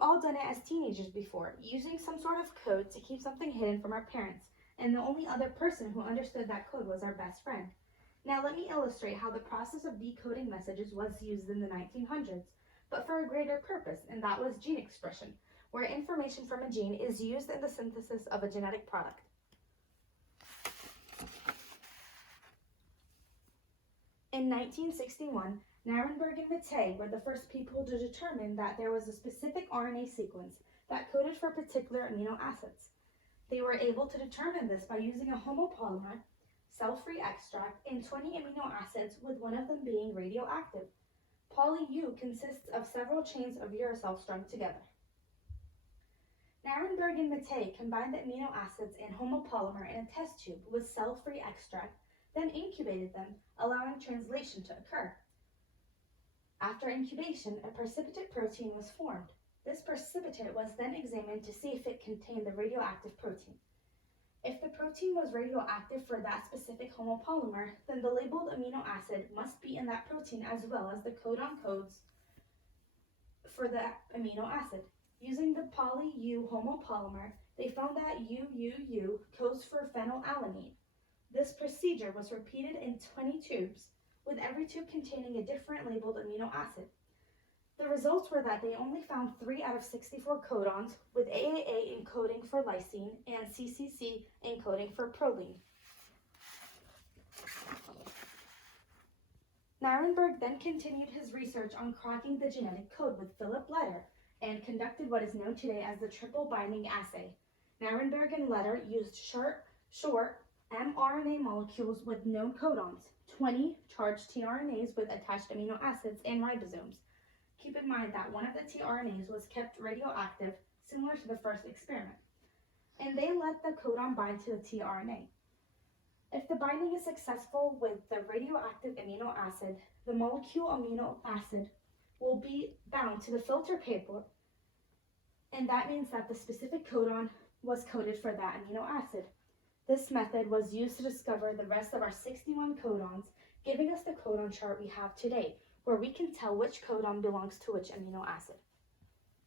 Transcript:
all done it as teenagers before, using some sort of code to keep something hidden from our parents, and the only other person who understood that code was our best friend. Now let me illustrate how the process of decoding messages was used in the 1900s, but for a greater purpose, and that was gene expression, where information from a gene is used in the synthesis of a genetic product. In 1961, Nirenberg and Mattei were the first people to determine that there was a specific RNA sequence that coded for particular amino acids. They were able to determine this by using a homopolymer, cell-free extract, and 20 amino acids, with one of them being radioactive. Poly-U consists of several chains of uracil strung together. Nirenberg and Mattei combined the amino acids and homopolymer in a test tube with cell-free extract, then incubated them, allowing translation to occur. After incubation, a precipitate protein was formed. This precipitate was then examined to see if it contained the radioactive protein. If the protein was radioactive for that specific homopolymer, then the labeled amino acid must be in that protein as well as the codon codes for the amino acid. Using the poly-U homopolymer, they found that UUU codes for phenylalanine. This procedure was repeated in 20 tubes, with every tube containing a different labeled amino acid. The results were that they only found 3 out of 64 codons, with AAA encoding for lysine and CCC encoding for proline. Nirenberg then continued his research on cracking the genetic code with Philip Letter and conducted what is known today as the triple binding assay. Nirenberg and Letter used short mRNA molecules with known codons, 20 charged tRNAs with attached amino acids, and ribosomes. Keep in mind that one of the tRNAs was kept radioactive, similar to the first experiment, and they let the codon bind to the tRNA. If the binding is successful with the radioactive amino acid, the molecule amino acid will be bound to the filter paper, and that means that the specific codon was coded for that amino acid. This method was used to discover the rest of our 61 codons, giving us the codon chart we have today, where we can tell which codon belongs to which amino acid.